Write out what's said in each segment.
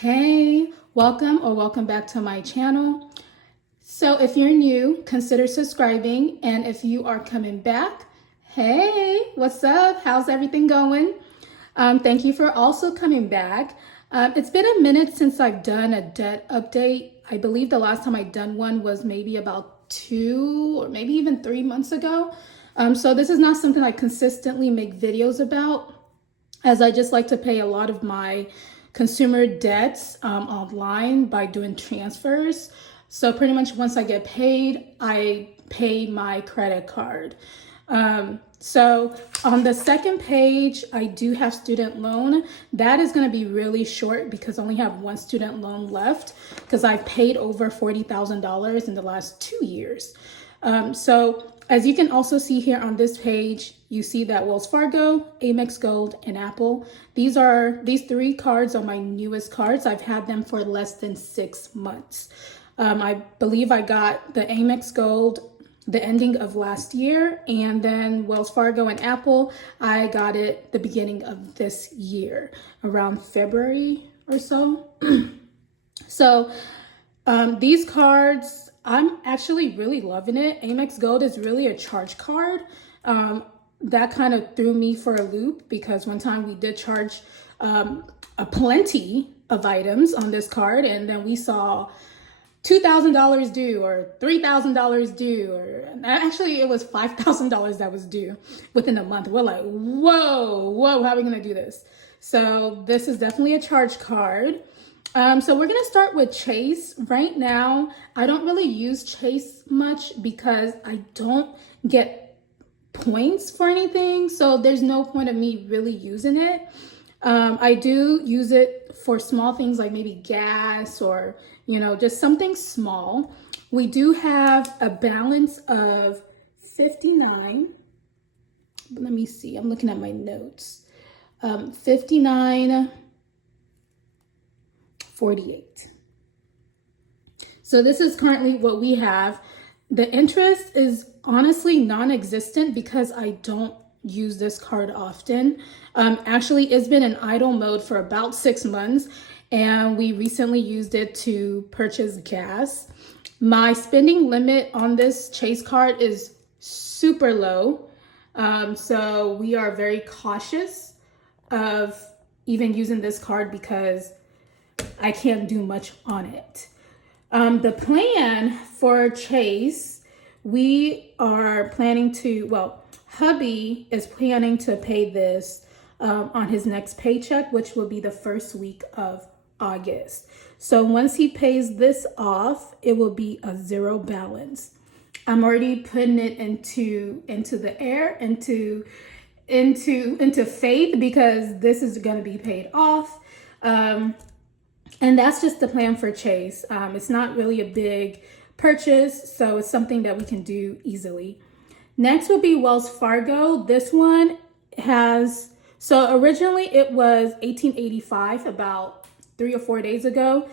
Hey, welcome back to my channel. So if you're new, consider subscribing. And if you are coming back, hey, what's up? How's everything going? Thank you for also coming back. It's been a minute since I've done a debt update. I believe the last time I done one was maybe about 2 or maybe even 3 months ago. So this is not something I consistently make videos about, as I just like to pay a lot of my consumer debts online by doing transfers. So pretty much once I get paid, I pay my credit card. So on the second page, I do have student loan. That is going to be really short because I only have one student loan left because I've paid over $40,000 in the last 2 years. So as you can also see here on this page, you see that Wells Fargo, Amex Gold, and Apple. These 3 cards are my newest cards. I've had them for less than 6 months. I believe I got the Amex Gold the ending of last year, and then Wells Fargo and Apple, I got it the beginning of this year, around February or so. So these cards, I'm actually really loving it. Amex Gold is really a charge card. That kind of threw me for a loop because one time we did charge a plenty of items on this card, and then we saw $2,000 due or $3,000 due, or actually it was $5,000 that was due within a month. We're like, whoa, how are we gonna do this? So this is definitely a charge card. So we're gonna start with Chase. Right now, I don't really use Chase much because I don't get points for anything. So there's no point of me really using it. I do use it for small things like maybe gas or, just something small. We do have a balance of 59. Let me see. I'm looking at my notes. 59.48. So this is currently what we have. The interest is honestly non-existent because I don't use this card often. Actually, it's been in idle mode for about 6 months, and we recently used it to purchase gas. My spending limit on this Chase card is super low. So we are very cautious of even using this card because I can't do much on it. The plan for Chase, we are planning to, hubby is planning to pay this on his next paycheck, which will be the first week of August. So once he pays this off, it will be a zero balance. I'm already putting it into the air, into faith, because this is going to be paid off. And that's just the plan for Chase. It's not really a big purchase, so it's something that we can do easily. Next will be Wells Fargo. This one has, so originally it was $18.85 about 3 or 4 days ago,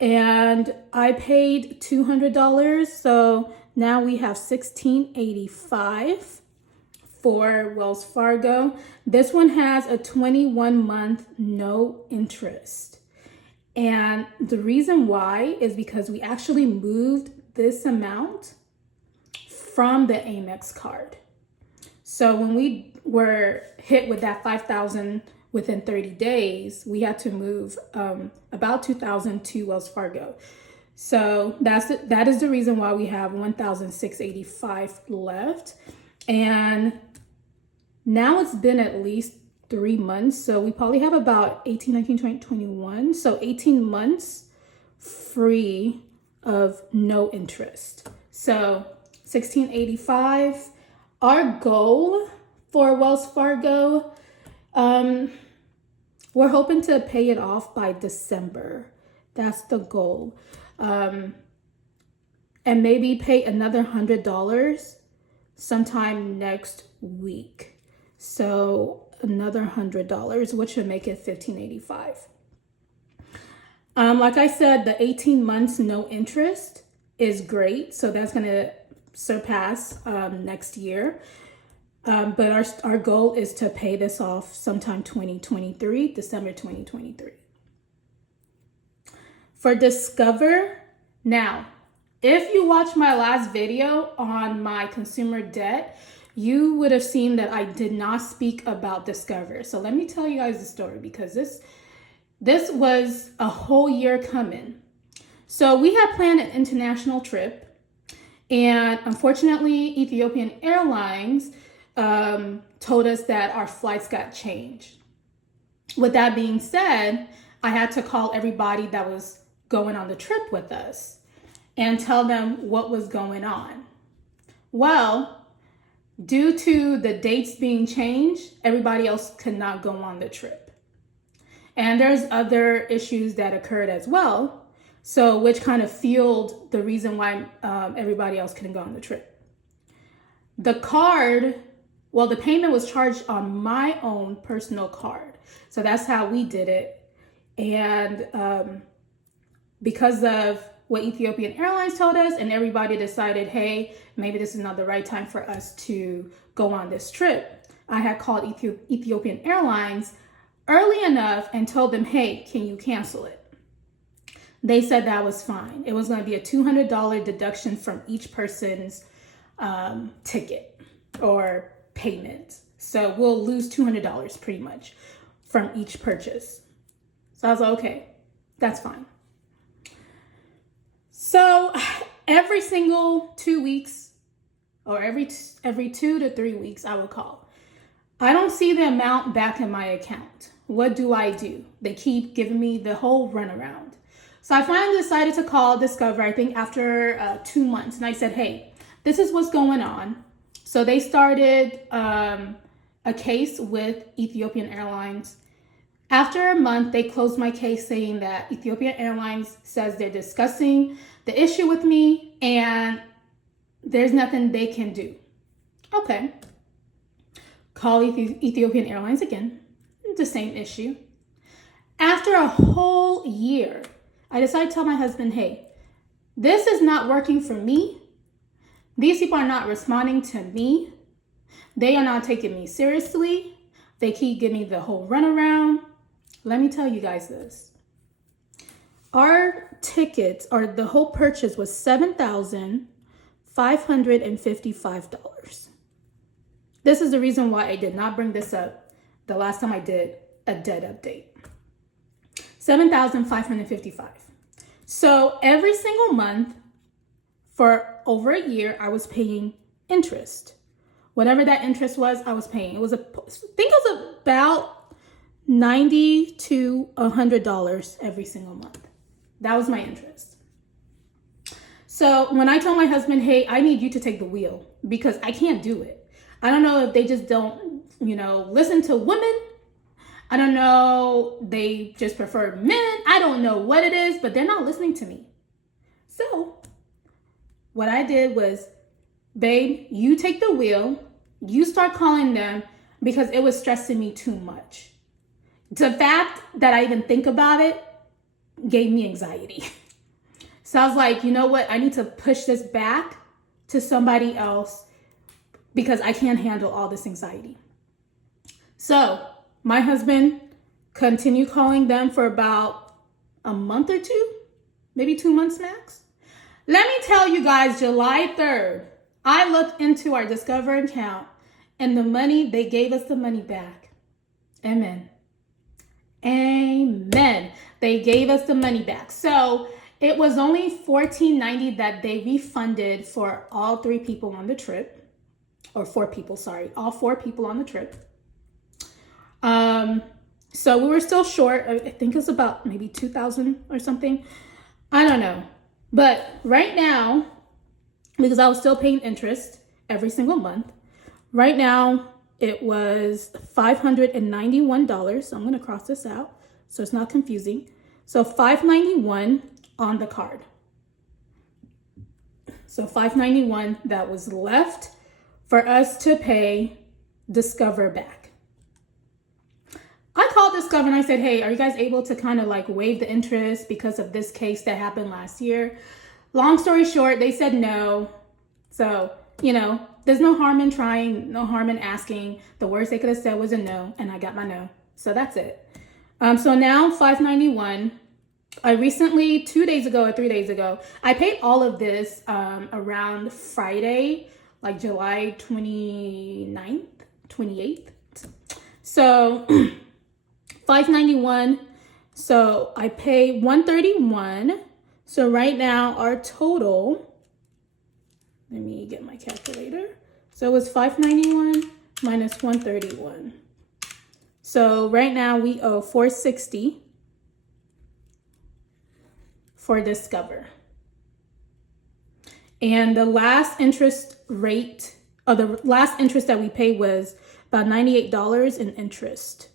and I paid $200. So now we have $16.85 for Wells Fargo. This one has a 21-month no interest. And the reason why is because we actually moved this amount from the Amex card. So when we were hit with that $5,000 within 30 days, we had to move about $2,000 to Wells Fargo. So that is the reason why we have $1,685 left. And now it's been at least 3 months. So we probably have about 18, 19, 20, 21. So 18 months free of no interest. So $16.85. Our goal for Wells Fargo, we're hoping to pay it off by December. That's the goal. And maybe pay another $100 sometime next week. So another $100, which would make it $15.85. Like I said, the 18 months no interest is great. So that's going to surpass next year. But our goal is to pay this off sometime 2023, December 2023. For Discover, now, if you watched my last video on my consumer debt, you would have seen that I did not speak about Discover. So let me tell you guys the story, because this was a whole year coming. So we had planned an international trip, and unfortunately, Ethiopian Airlines told us that our flights got changed. With that being said, I had to call everybody that was going on the trip with us and tell them what was going on. Well, due to the dates being changed, everybody else could not go on the trip. And there's other issues that occurred as well, so which kind of fueled the reason why everybody else couldn't go on the trip. The payment was charged on my own personal card. So that's how we did it. And because of what Ethiopian Airlines told us, and everybody decided, hey, maybe this is not the right time for us to go on this trip, I had called Ethiopian Airlines early enough and told them, hey, can you cancel it? They said that was fine. It was going to be a $200 deduction from each person's ticket or payment. So we'll lose $200 pretty much from each purchase. So I was like, okay, that's fine. So every single 2 weeks, or every 2 to 3 weeks, I would call. I don't see the amount back in my account. What do? They keep giving me the whole runaround. So I finally decided to call Discover, I think after 2 months. And I said, hey, this is what's going on. So they started a case with Ethiopian Airlines. After a month, they closed my case, saying that Ethiopian Airlines says they're discussing the issue with me and there's nothing they can do. Okay. Call Ethiopian Airlines again. The same issue. After a whole year, I decided to tell my husband, hey, this is not working for me. These people are not responding to me. They are not taking me seriously. They keep giving me the whole runaround. Let me tell you guys this. Our tickets, or the whole purchase, was $7,555. This is the reason why I did not bring this up the last time I did a debt update. $7,555. So every single month for over a year, I was paying interest. Whatever that interest was, I was paying. I think it was about $90 to $100 every single month. That was my interest. So when I told my husband, hey, I need you to take the wheel because I can't do it. I don't know if they just don't, listen to women. I don't know, they just prefer men. I don't know what it is, but they're not listening to me. So what I did was, babe, you take the wheel. You start calling them because it was stressing me too much. The fact that I even think about it gave me anxiety. So I was like, you know what? I need to push this back to somebody else because I can't handle all this anxiety. So my husband continued calling them for about a month or two, maybe 2 months max. Let me tell you guys, July 3rd, I looked into our Discover account and they gave us the money back. Amen. Amen. They gave us the money back. So it was only $14.90 that they refunded for all 3 people on the trip, or 4 people, sorry, all 4 people on the trip. So we were still short. I think it's about maybe $2,000 or something. I don't know. But right now, because I was still paying interest every single month, right now it was $591. So I'm going to cross this out so it's not confusing. So $591 on the card. So $591 that was left for us to pay Discover back. I called Discover and I said, hey, are you guys able to kind of like waive the interest because of this case that happened last year? Long story short, they said no. So, there's no harm in trying, no harm in asking. The worst they could have said was a no, and I got my no. So that's it. So now $591 I recently, 2 days ago or 3 days ago, I paid all of this around Friday, like July 29th, 28th. So $591. So I pay $131. So right now our total, let me get my calculator. So it was $591 minus $131. So right now we owe $460 for Discover. And the last interest rate, or the last interest that we paid was about $98 in interest.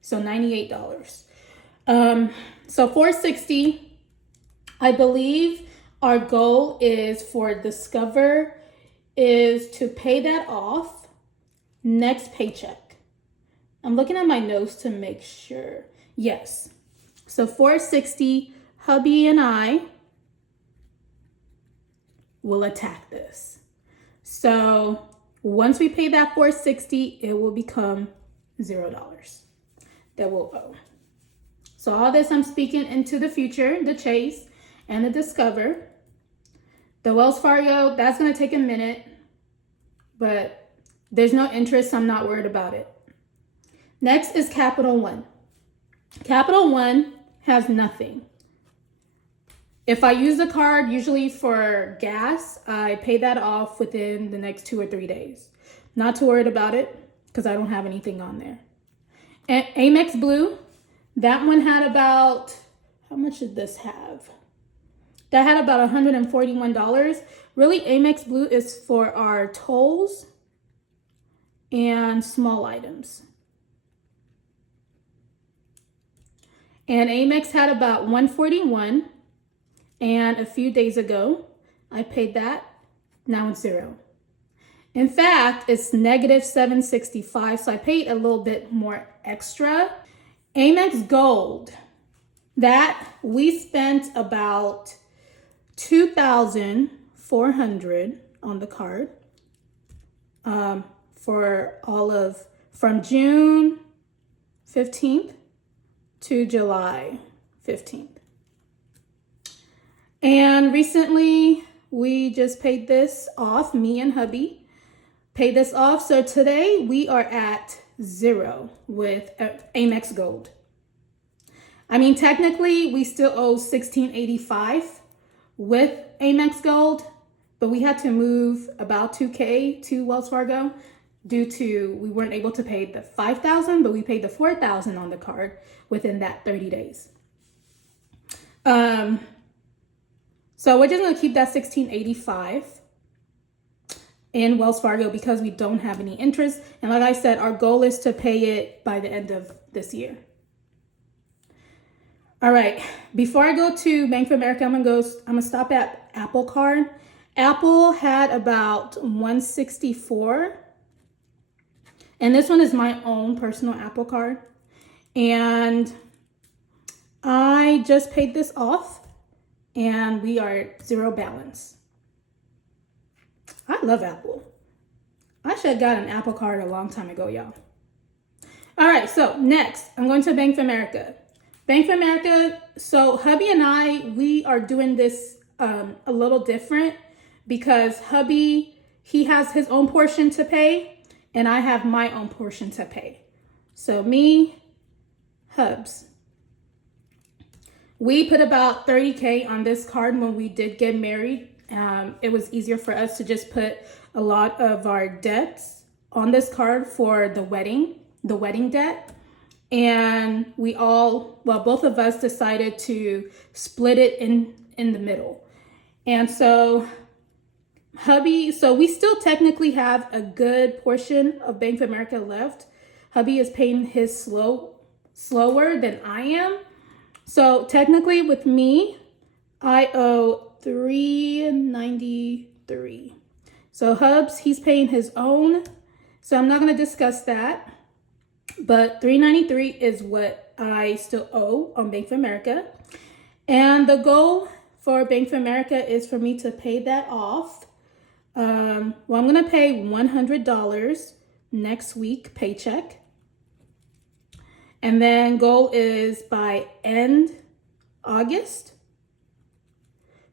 So $98. So $460. I believe our goal is for Discover is to pay that off next paycheck. I'm looking at my notes to make sure. Yes. So $460, hubby and I will attack this. So once we pay that $460, it will become $0 that we'll owe. So all this I'm speaking into the future, the Chase and the Discover. The Wells Fargo, that's going to take a minute, but there's no interest, so I'm not worried about it. Next is Capital One. Capital One has nothing. If I use the card, usually for gas, I pay that off within the next 2 or 3 days. Not too worried about it because I don't have anything on there. And Amex Blue, that one had about, how much did this have? That had about $141. Really, Amex Blue is for our tolls and small items. And Amex had about $141. And a few days ago, I paid that. Now it's $0. In fact, it's negative $765. So I paid a little bit more extra. Amex Gold, that we spent about $2,400 on the card for all of, from June 15th to July 15th. And recently we just paid this off, me and hubby paid this off. So today we are at $0 with Amex Gold. I mean, technically we still owe $1,685 with Amex Gold, but we had to move about $2,000 to Wells Fargo due to we weren't able to pay the $5,000, but we paid the $4,000 on the card within that 30 days. So we're just gonna keep that $1,685 in Wells Fargo because we don't have any interest. And like I said, our goal is to pay it by the end of this year. All right, before I go to Bank of America, I'm gonna stop at Apple Card. Apple had about $164. And this one is my own personal Apple Card. And I just paid this off and we are at $0 balance. I love Apple. I should have got an Apple Card a long time ago, y'all. All right, so next, I'm going to Bank of America. Bank of America, so hubby and I, we are doing this a little different because hubby, he has his own portion to pay and I have my own portion to pay. So me, hubs. We put about $30,000 on this card when we did get married. It was easier for us to just put a lot of our debts on this card for the wedding debt. And we all, well, both of us decided to split it in the middle. And so hubby, so we still technically have a good portion of Bank of America left. Hubby is paying his slower than I am. So technically with me, I owe $393. So hubs, he's paying his own. So I'm not going to discuss that. But $393 is what I still owe on Bank of America. And the goal for Bank of America is for me to pay that off. Well, I'm going to pay $100 next week paycheck. And then goal is by end August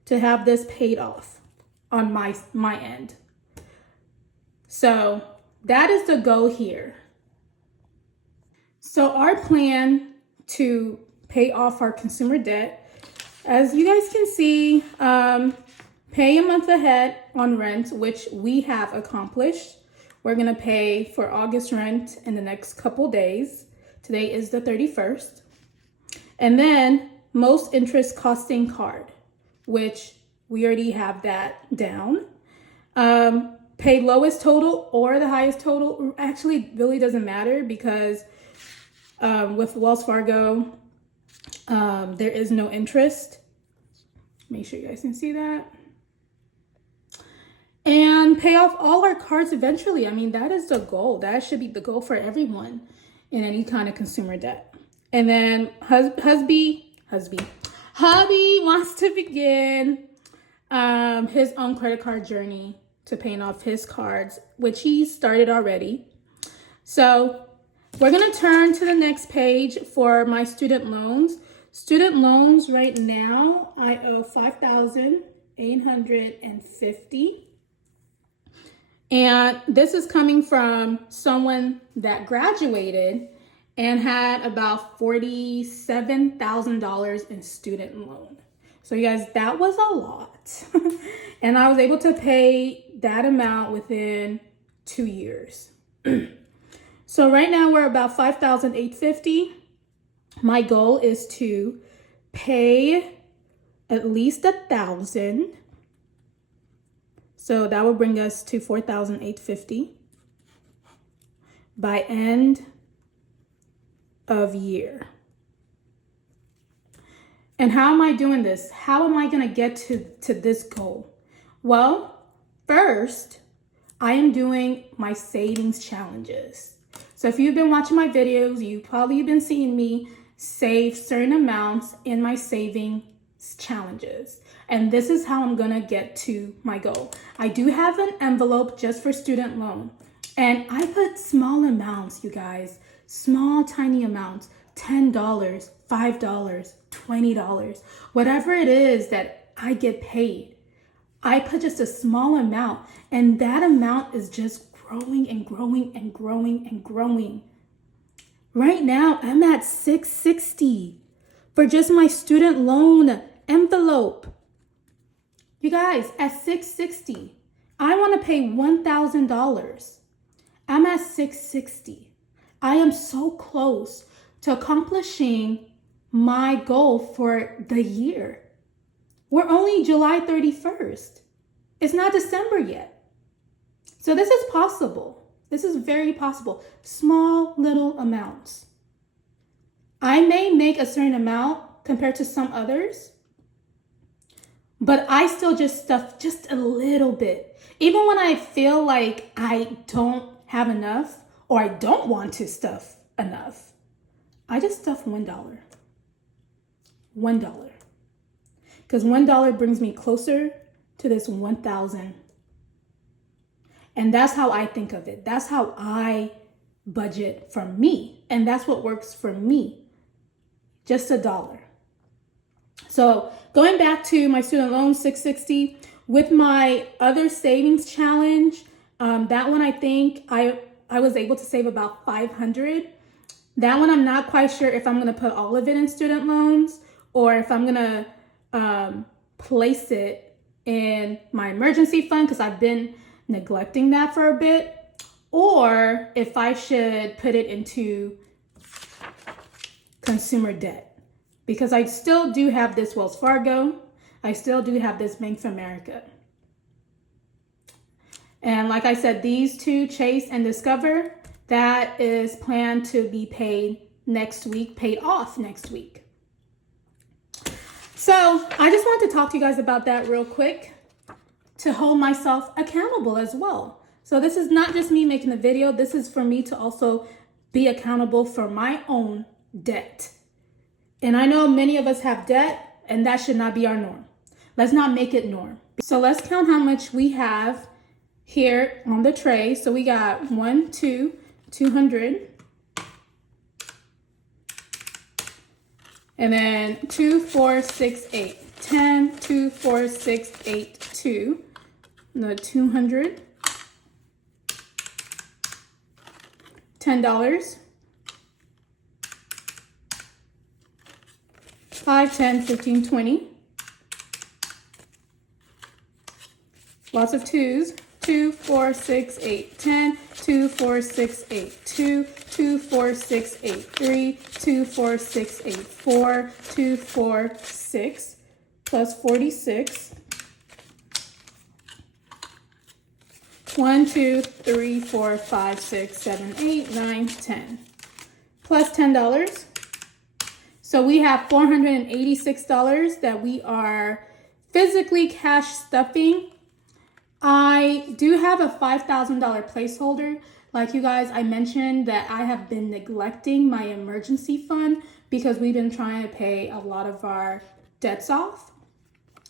to have this paid off on my end. So that is the goal here. So our plan to pay off our consumer debt, as you guys can see, pay a month ahead on rent, which we have accomplished. We're gonna pay for August rent in the next couple days. Today is the 31st. And then most interest costing card, which we already have that down. Pay lowest total or the highest total actually really doesn't matter, because with Wells Fargo, there is no interest. Make sure you guys can see that. And pay off all our cards eventually. I mean, that is the goal. That should be the goal for everyone in any kind of consumer debt. And then hubby wants to begin his own credit card journey to paying off his cards, which he started already. So we're gonna turn to the next page for my student loans. Student loans right now, I owe $5,850. And this is coming from someone that graduated and had about $47,000 in student loan. So you guys, that was a lot. And I was able to pay that amount within 2 years. So right now we're about $5,850. My goal is to pay at least $1,000. So that will bring us to $4,850 by end of year. And how am I doing this? How am I going to get to this goal? Well, first, I am doing my savings challenges. So if you've been watching my videos, you've probably been seeing me save certain amounts in my savings challenges. And this is how I'm gonna get to my goal. I do have an envelope just for student loan. And I put small amounts, you guys, small, tiny amounts, $10, $5, $20, whatever it is that I get paid. I put just a small amount, and that amount is just growing and growing and growing and growing. Right now, I'm at $660 for just my student loan envelope. You guys, at $660, I want to pay $1,000. I'm at $660. I am so close to accomplishing my goal for the year. We're only July 31st. It's not December yet. So this is possible. This is very possible. Small little amounts. I may make a certain amount compared to some others, but I still just stuff just a little bit. Even when I feel like I don't have enough or I don't want to stuff enough, I just stuff $1. $1. Because $1 brings me closer to this 1,000. And that's how I think of it. That's how I budget for me. And that's what works for me. Just $1. So going back to my student loan, $660, with my other savings challenge, that one I think I was able to save about $500. That one I'm not quite sure if I'm gonna put all of it in student loans or if I'm gonna place it in my emergency fund, because I've been neglecting that for a bit, or if I should put it into consumer debt, because I still do have this Wells Fargo. I still do have this Bank of America. And like I said, these two, Chase and Discover, that is planned to be paid next week, paid off next week. So I just wanted to talk to you guys about that real quick to hold myself accountable as well. So this is not just me making the video. This is for me to also be accountable for my own debt. And I know many of us have debt, and that should not be our norm. Let's not make it norm. So let's count how much we have here on the tray. So we got 200. And then 2, 4, 6, 8. 10, 2, 4, 6, 8, 2. Another 200. $10. 5, 10, 15, 20. Lots of twos. 2, 4, 6, 8, 10. 2, 4, 6, 8, 2. 2, 4, 6, 8, 3. 2, 4, 6, 8, 4. 2, 4, 6. Plus 46. 1, 2, 3, 4, 5, 6, 7, 8, 9, 10. Plus $10. So we have $486 that we are physically cash stuffing. I do have a $5,000 placeholder. Like you guys, I mentioned that I have been neglecting my emergency fund because we've been trying to pay a lot of our debts off.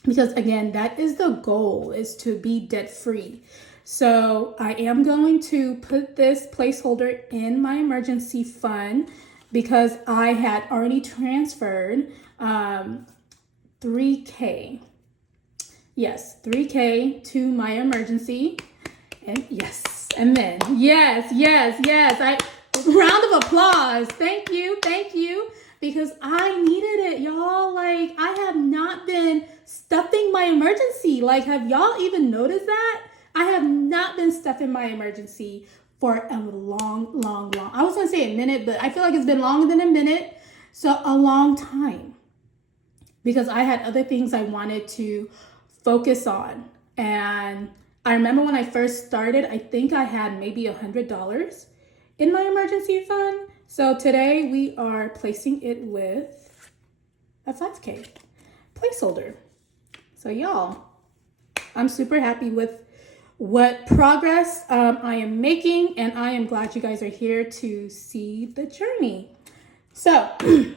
Because again, that is the goal, is to be debt free. So I am going to put this placeholder in my emergency fund because I had already transferred $3K. Yes, $3K to my emergency. And yes, and then yes. Round of applause. Thank you. Because I needed it, y'all. Like, I have not been stuffing my emergency. Like, have y'all even noticed that? I have not been stuffing my emergency for a long. I was gonna say a minute, but I feel like it's been longer than a minute. So a long time. Because I had other things I wanted to focus on. And I remember when I first started, I think I had maybe $100 in my emergency fund. So today we are placing it with a 5K placeholder. So y'all, I'm super happy with what progress I am making, and I am glad you guys are here to see the journey. So I'm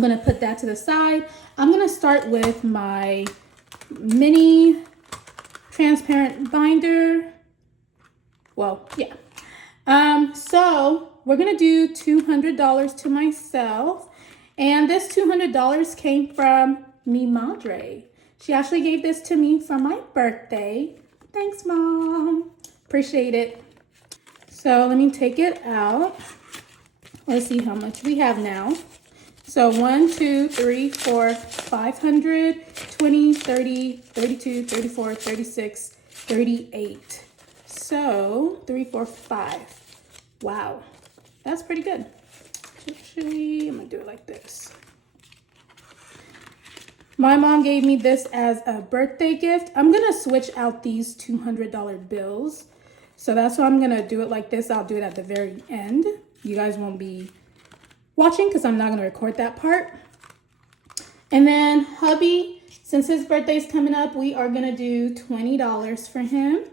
gonna put that to the side. I'm gonna start with my mini transparent binder. Well, yeah. So we're gonna do $200 to myself, and this $200 came from mi madre. She actually gave this to me for my birthday. Thanks, Mom. Appreciate it. So let me take it out. Let's see how much we have now. So 1, 2, 3, 4, 500, 20, 30, 32, 34, 36, 38. So 3, 4, 5. Wow, that's pretty good. Actually, I'm gonna do it like this. My mom gave me this as a birthday gift. I'm gonna switch out these $200 bills. So that's why I'm gonna do it like this. I'll do it at the very end. You guys won't be watching because I'm not gonna record that part. And then hubby, since his birthday's coming up, we are gonna do $20 for him.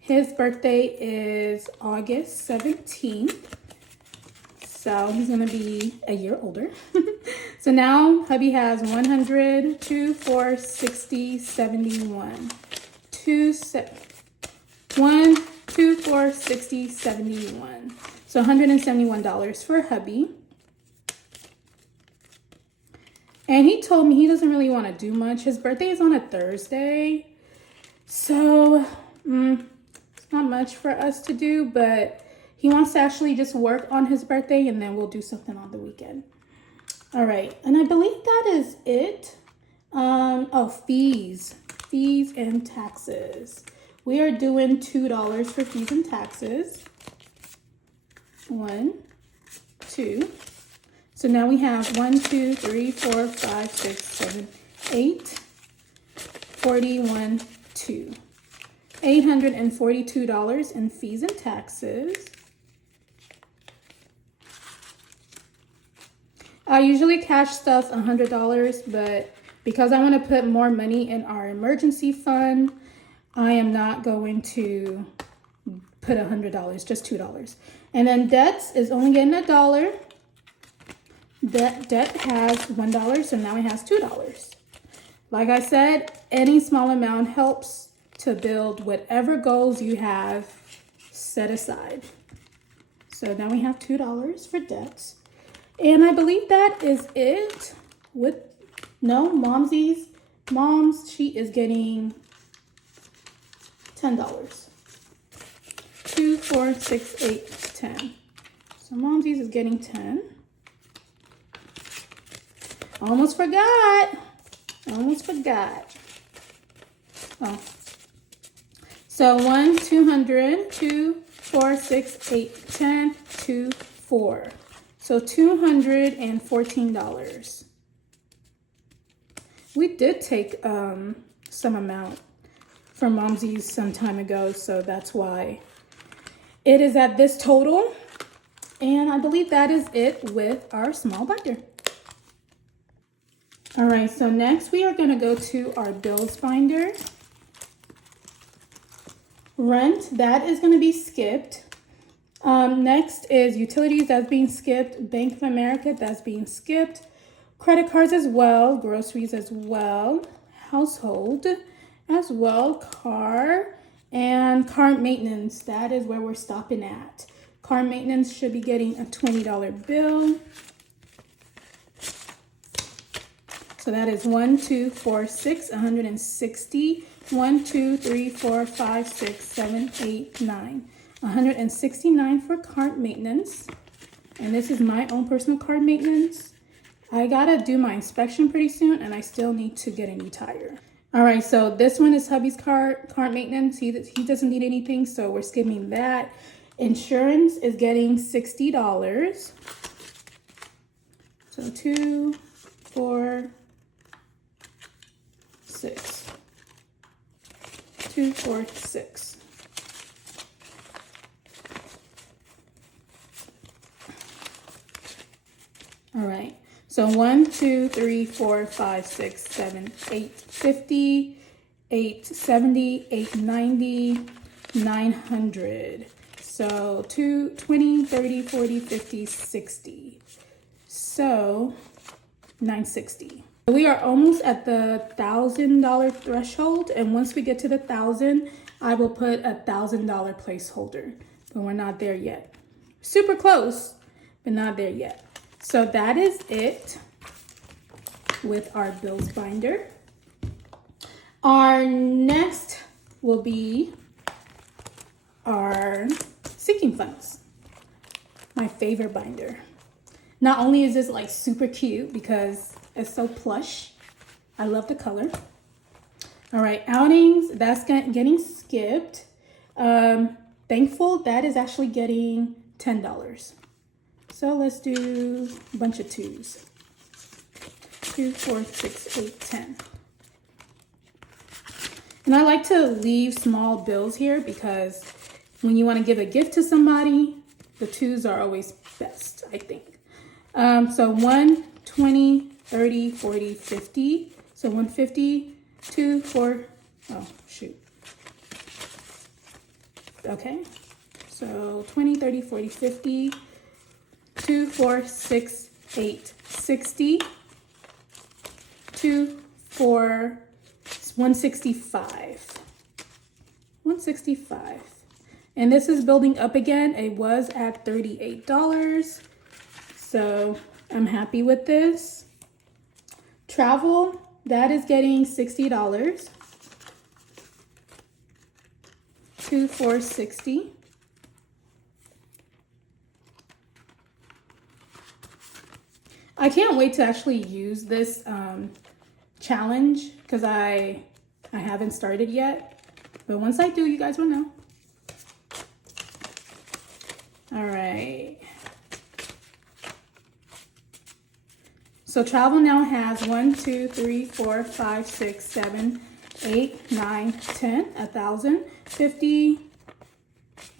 His birthday is August 17th. So he's gonna be a year older. So now hubby has 100, 2, 4, 60, 71. 1, 2, 4, 60, 71. So $171 for hubby. And he told me he doesn't really want to do much. His birthday is on a Thursday. So it's not much for us to do, but he wants to actually just work on his birthday, and then we'll do something on the weekend. All right, and I believe that is it. Oh, fees and taxes. We are doing $2 for fees and taxes. 1, 2. So now we have 1, 2, 3, 4, 5, 6, 7, 8, 41, 2. $842 in fees and taxes. I usually cash stuff $100, but because I want to put more money in our emergency fund, I am not going to put $100, just $2. And then debts is only getting $1. Debt has $1, so now it has $2. Like I said, any small amount helps to build whatever goals you have set aside. So now we have $2 for debts. And I believe that is it with, no, Mom's, she is getting $10. 2, 4, 6, 8, 10. So Momsies is getting 10. Almost forgot. Oh. So 1, 200, 2, 4, 6, 8, 10, 2, 4. So $214. We did take some amount from Momsies some time ago, so that's why it is at this total. And I believe that is it with our small binder. All right, so next we are going to go to our bills binder. Rent, that is going to be skipped. Next is utilities, that's being skipped. Bank of America, that's being skipped. Credit cards as well, groceries as well, household as well, car, and car maintenance. That is where we're stopping at. Car maintenance should be getting a $20 bill. So that is 1, 2, 4, 6, 160. 1, 2, 3, 4, 5, 6, 7, 8, 9. 169 for car maintenance. And this is my own personal car maintenance. I gotta do my inspection pretty soon, and I still need to get a new tire. All right, so this one is hubby's car maintenance. He doesn't need anything, so we're skipping that. Insurance is getting $60. So 2, 4, 6. 2, 4, 6. All right. So 1, 2, 3, 4, 5, 6, 7, 8, 50, 8, 70, 8, 90, 900. So 2, 20, 30, 40, 50, 60. So 960. We are almost at the $1,000 threshold, and once we get to the 1,000, I will put a $1,000 placeholder, but we're not there yet. Super close, but not there yet. So that is it with our bills binder. Our next will be our sinking funds, my favorite binder. Not only is this like super cute because it's so plush, I love the color. All right, outings, that's getting skipped. Thankful, that is actually getting $10. So let's do a bunch of 2s. 2, 4, 6, 8, 10. And I like to leave small bills here because when you want to give a gift to somebody, the 2s are always best, I think. So 1, 20, 30, 40, 50. So 150, 2, 4, oh, shoot. Okay, so 20, 30, 40, 50. 2, 4, 6, 8, 60. 2, 4, 165. 165. And this is building up again. It was at $38. So I'm happy with this. Travel, that is getting $60. 2, 4, 60. I can't wait to actually use this challenge because I haven't started yet. But once I do, you guys will know. All right. So travel now has 1, 2, 3, 4, 5, 6, 7, 8, 9, 10, 1,000, 50.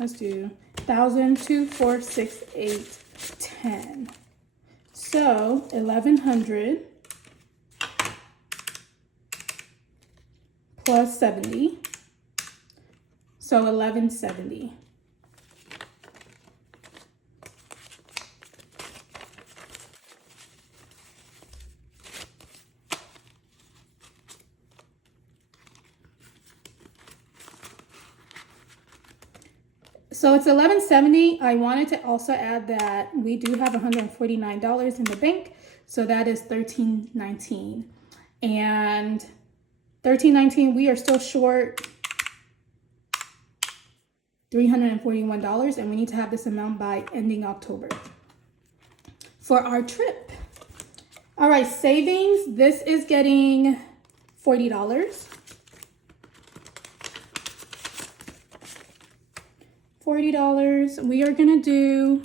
Let's do 1,000, 2, 4, 6, 8, 10. So 1,100 plus 70. So 1,170. So it's $11.70. I wanted to also add that we do have $149 in the bank. So that is $13.19. And $13.19, we are still short $341, and we need to have this amount by ending October for our trip. All right, savings. This is getting $40. $40. We are gonna do,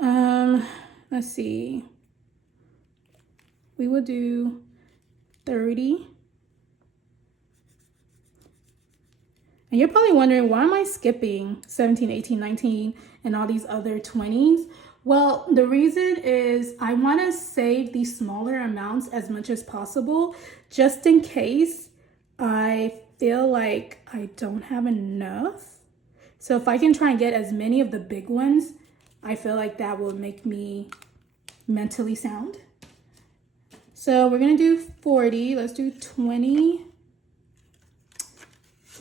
let's see. We will do 30. And you're probably wondering, why am I skipping 17, 18, 19, and all these other 20s? Well, the reason is I want to save these smaller amounts as much as possible, just in case I feel like I don't have enough. So if I can try and get as many of the big ones, I feel like that will make me mentally sound. So we're gonna do 40, let's do 20.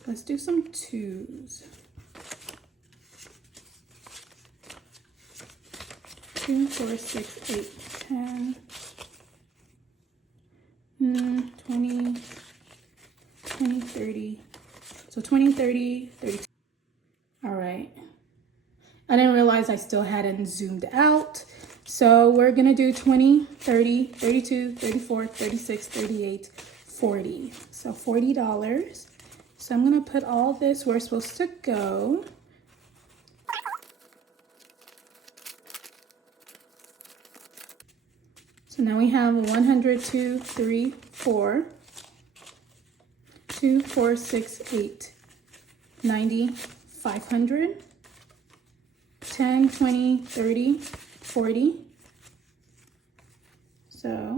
Let's do some 2s. 2, 4, 6, 8, 10, 20, 20, 30. So 20, 30, 32. All right. I didn't realize I still hadn't zoomed out. So we're gonna do 20, 30, 32, 34, 36, 38, 40. So $40. So I'm gonna put all this where it's supposed to go. So now we have 100, 2, 3, 4, 2, 4, 6, 8, 90, 500, 10, 20, 30, 40. So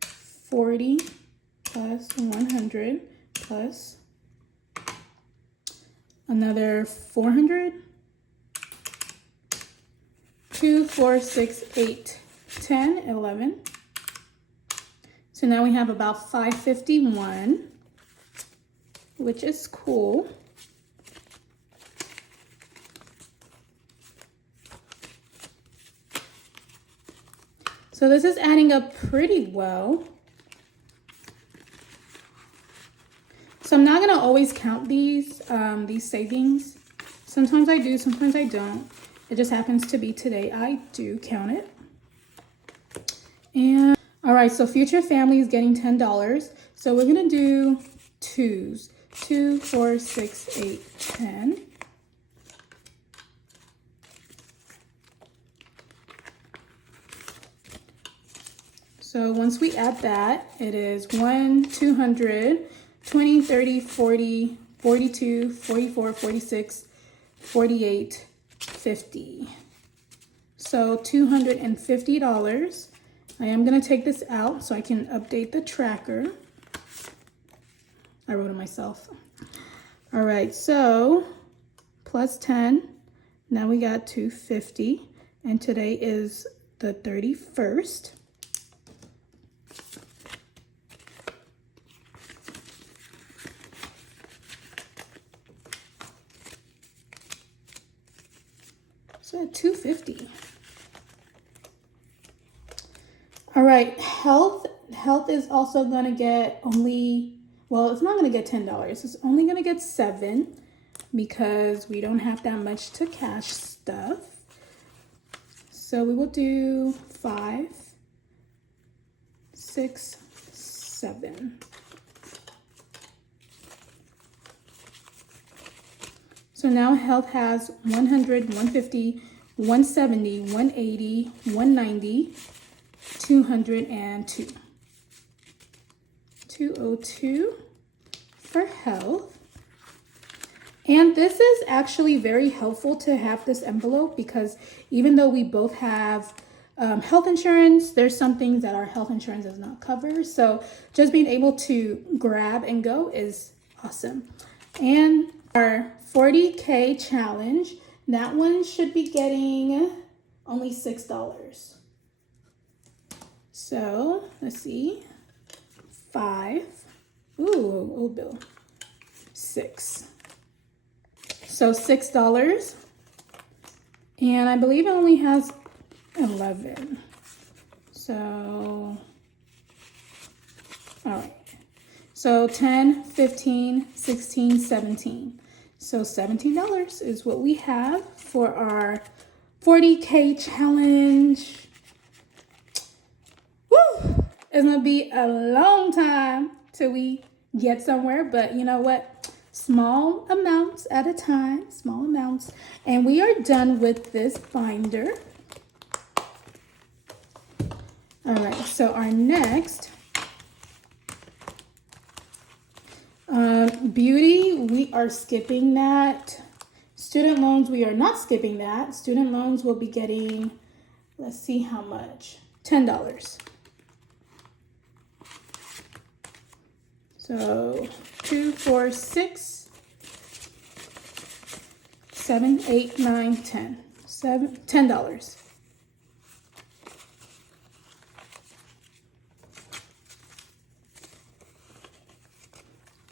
40 plus 100 plus another 400. 2, 4, 6, 8, 10, 11. So now we have about 551, which is cool. So this is adding up pretty well. So I'm not gonna always count these savings. Sometimes I do, sometimes I don't. It just happens to be today I do count it. And all right, so future family is getting $10. So we're gonna do 2s. 2, 4, 6, 8, 10. So once we add that, it is 1, 200, 20, 30, 40, 42, 44, 46, 48, 50. So $250. I am gonna take this out so I can update the tracker. I wrote it myself. All right, so plus 10, now we got 250, and today is the 31st. So at 250. All right, health is also gonna get only, well, it's not gonna get $10. It's only gonna get 7 because we don't have that much to cash stuff. So we will do 5, 6, 7. So now health has 100, 150, 170, 180, 190, 202. 202 for health. And this is actually very helpful to have this envelope because even though we both have health insurance, there's some things that our health insurance does not cover. So just being able to grab and go is awesome. And our 40K challenge, that one should be getting only $6. So let's see, 5, ooh, old bill, 6. So $6. And I believe it only has 11. So, all right. So 10, 15, 16, 17. So $17 is what we have for our 40K challenge. Woo! It's gonna be a long time till we get somewhere, but you know what? Small amounts at a time, small amounts. And we are done with this binder. All right, so our next beauty, we are skipping that. Student loans, we are not skipping that. Student loans will be getting, let's see how much, $10. So 2, 4, 6, 7, 8, 9, 10. $10.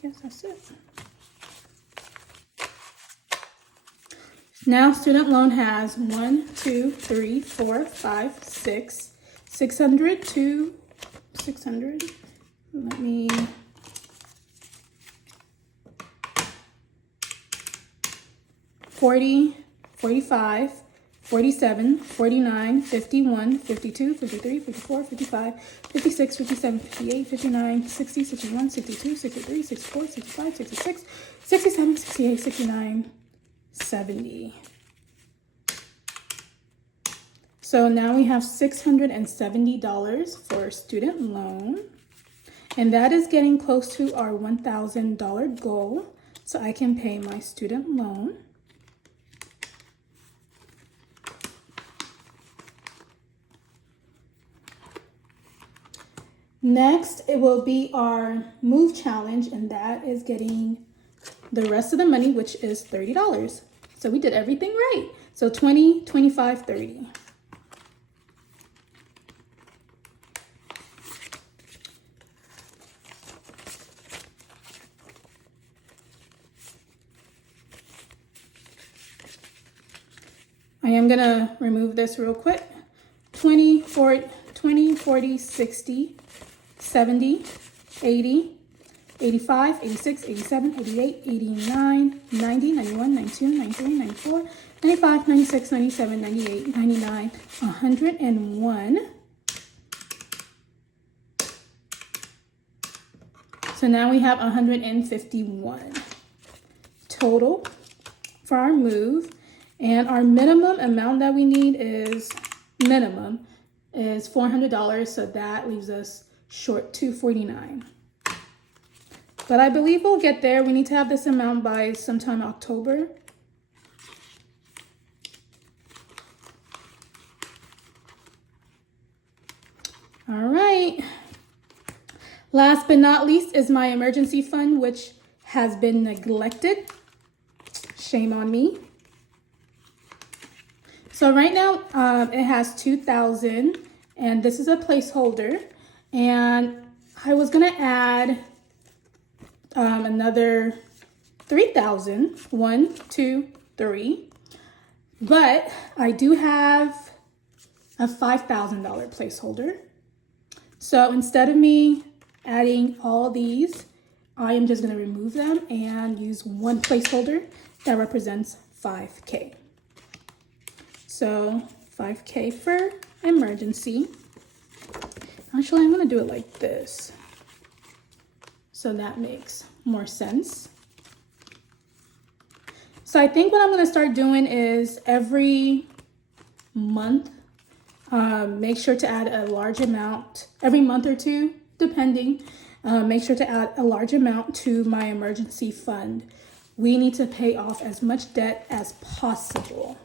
Yes, that's it. Now student loan has 1, 2, 3, 4, 5, 6, 600 to 600. Let me 40, 45, 47, 49, 51, 52, 53, 54, 55, 56, 57, 58, 59, 60, 61, 62, 63, 64, 65, 66, 67, 68, 69, 70. So now we have $670 for student loan, and that is getting close to our $1,000 goal, so I can pay my student loan. Next, it will be our move challenge, and that is getting the rest of the money, which is $30. So we did everything right. So 20, 25, 30. I am gonna remove this real quick. 20, 40, 60, 70, 80, 85, 86, 87, 88, 89, 90, 91, 92, 93, 94, 95, 96, 97, 98, 99, 101. So now we have 151 total for our move. And our minimum amount that we need is $400. So that leaves us short $249. But I believe we'll get there. We need to have this amount by sometime October. All right. Last but not least is my emergency fund, which has been neglected. Shame on me. So right now it has 2,000, and this is a placeholder. And I was gonna add another 3,000, 1, 2, 3, but I do have a $5,000 placeholder. So instead of me adding all these, I am just gonna remove them and use one placeholder that represents 5K. So 5K for emergency. Actually, I'm gonna do it like this. So that makes more sense. So I think what I'm gonna start doing is every month, make sure to add a large amount, every month or two, depending, make sure to add a large amount to my emergency fund. We need to pay off as much debt as possible.